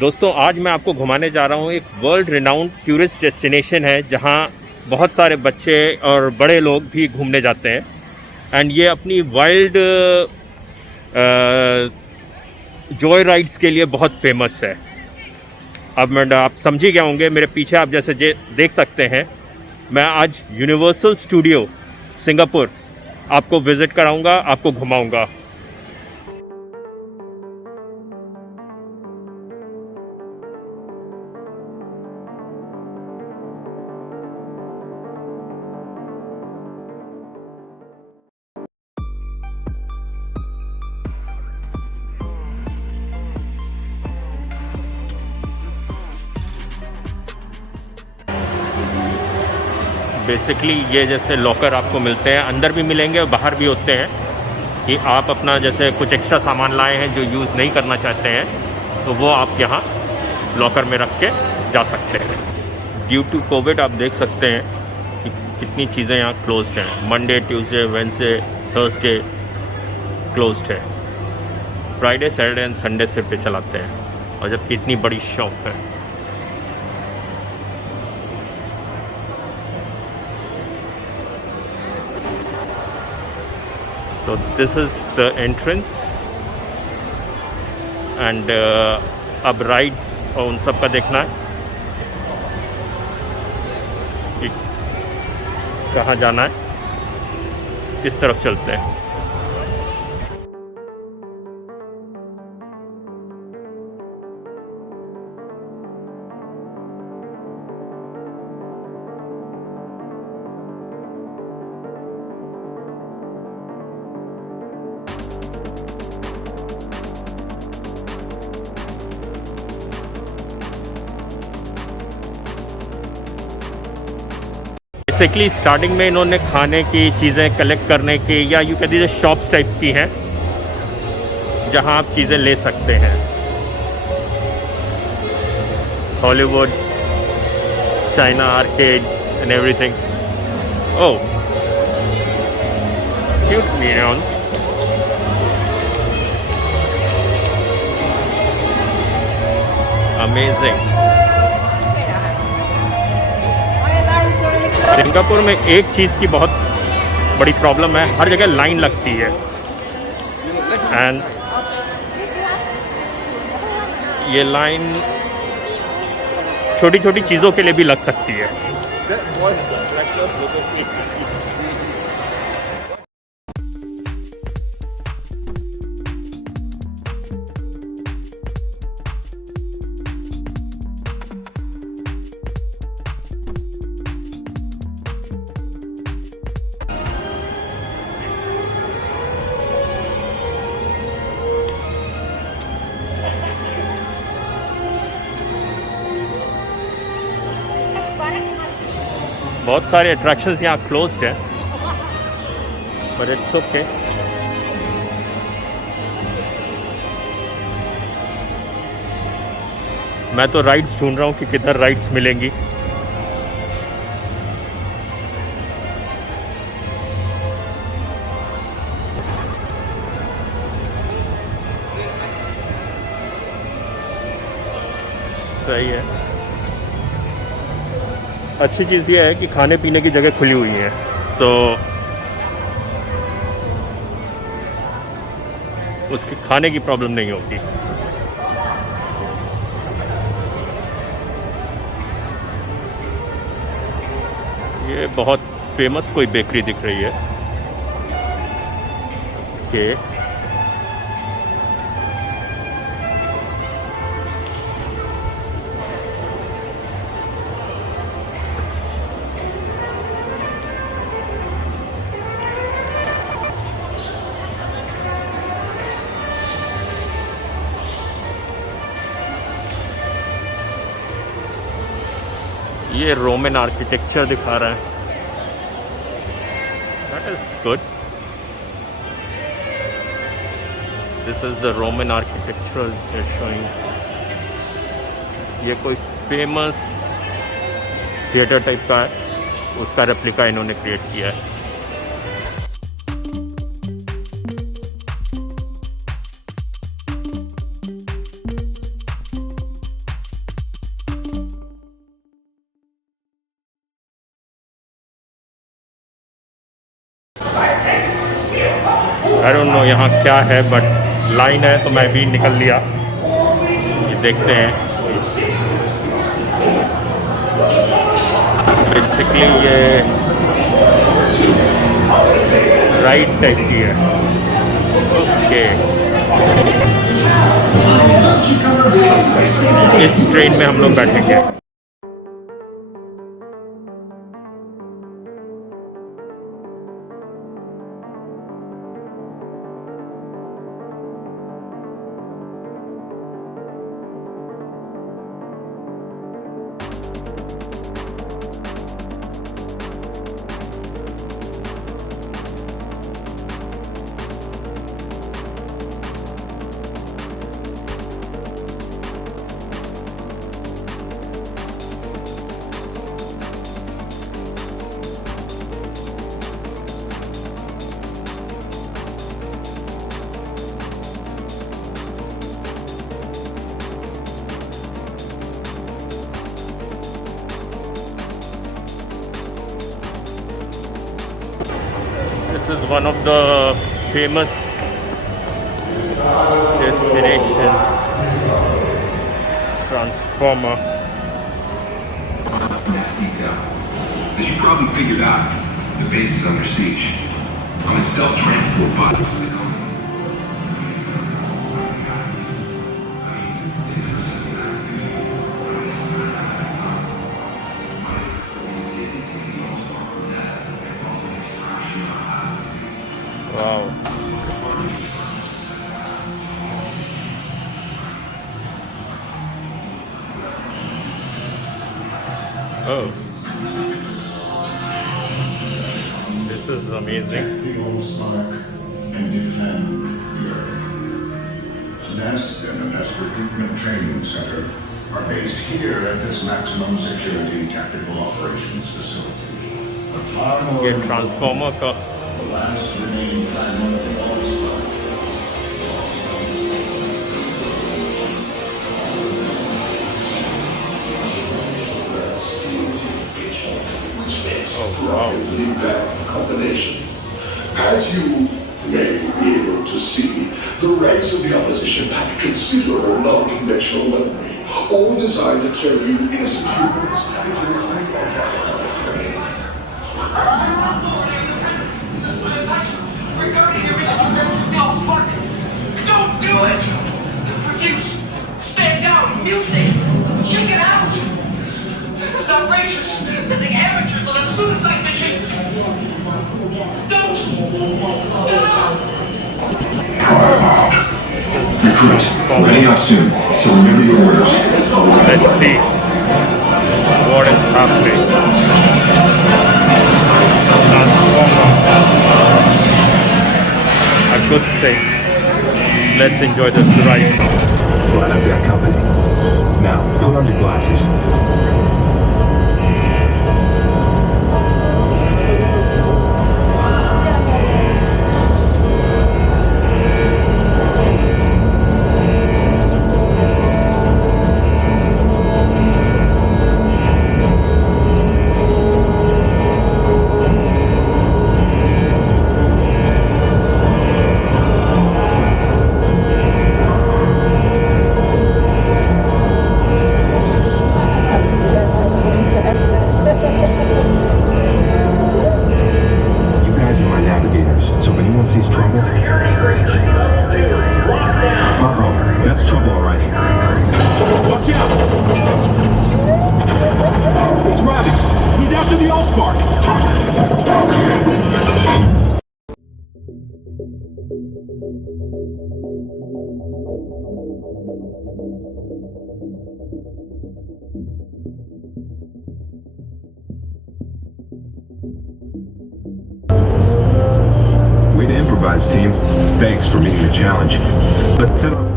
दोस्तों आज मैं आपको घुमाने जा रहा हूँ। एक वर्ल्ड रिनाउंड टूरिस्ट डेस्टिनेशन है जहाँ बहुत सारे बच्चे और बड़े लोग भी घूमने जाते हैं। एंड ये अपनी वाइल्ड जॉय राइड्स के लिए बहुत फेमस है। अब मैं आप समझ ही गए होंगे, मेरे पीछे आप जैसे देख सकते हैं, मैं आज यूनिवर्सल स्टूडियो सिंगापुर आपको विज़िट कराऊंगा, आपको घुमाऊंगा। बेसिकली ये जैसे लॉकर आपको मिलते हैं, अंदर भी मिलेंगे और बाहर भी होते हैं कि आप अपना जैसे कुछ एक्स्ट्रा सामान लाए हैं जो यूज़ नहीं करना चाहते हैं तो वो आप यहाँ लॉकर में रख के जा सकते हैं। ड्यू टू कोविड आप देख सकते हैं कि कितनी चीज़ें यहाँ क्लोज्ड हैं। Monday, Tuesday, Wednesday, Thursday closed है। फ्राइडे, सैटरडे एंड संडे सिर्फ पे चलाते हैं, और जबकि इतनी बड़ी शॉप है। So this is the entrance and अब राइड्स और उन सब का देखना है कि कहाँ जाना है, किस तरफ चलते हैं। बेसिकली स्टार्टिंग में इन्होंने खाने की चीज़ें कलेक्ट करने की, या यूँ कह दीजिए शॉप्स टाइप की हैं जहां आप चीज़ें ले सकते हैं। Hollywood, China arcade and everything. Oh cute minion. Amazing. Singapore में एक चीज़ की बहुत बड़ी प्रॉब्लम है, हर जगह लाइन लगती है। एंड ये लाइन छोटी छोटी चीज़ों के लिए भी लग सकती है। बहुत सारे अट्रैक्शंस यहाँ क्लोज्ड हैं, बट इट्स ओके। मैं तो राइड्स ढूंढ रहा हूँ कि किधर राइड्स मिलेंगी। सही है। अच्छी चीज़ ये है कि खाने पीने की जगह खुली हुई है, सो उसके खाने की प्रॉब्लम नहीं होगी। ये बहुत फेमस कोई बेकरी दिख रही है कि ये रोमन आर्किटेक्चर दिखा रहा है। That is good. This is the Roman architectural showing. ये कोई फेमस थिएटर टाइप का है, उसका रेप्लिका इन्होंने क्रिएट किया है। आई डोंट नो यहाँ क्या है, बट लाइन है तो मैं भी निकल लिया। ये देखते हैं। बेसिकली ये राइड टाइप की है। ओके, इस ट्रेन में हम लोग बैठेंगे। This is one of the famous destinations, Transformer. Next detail. As you probably figured out, the base is under siege. I'm a stealth transport bot. Wow. Oh. This is amazing. The old spark and defend the Earth. Nest and the Nest Recruitment Training Center are based here at this maximum security tactical operations facility. But far more ये ट्रांसफॉर्मर का the last remaining fragment of the old spark. oh wow. Combination. As you may be able to see, the ranks of the opposition have considerable non-conventional weaponry, all designed to turn you innocent humans into We're going to restore the old spark. Don't do it! Refuse! Stand down! Mutiny! Check it out! It's outrageous! Sending amateurs on a suicide mission! Don't! Stop! Recruits, we're heading out soon, so remember your orders. Let's see what is happening. Transformer. A good thing. Let's enjoy this ride. Glad I've got company. Now, put on your glasses. Way to improvise, team. Thanks for meeting the challenge. Let's head on.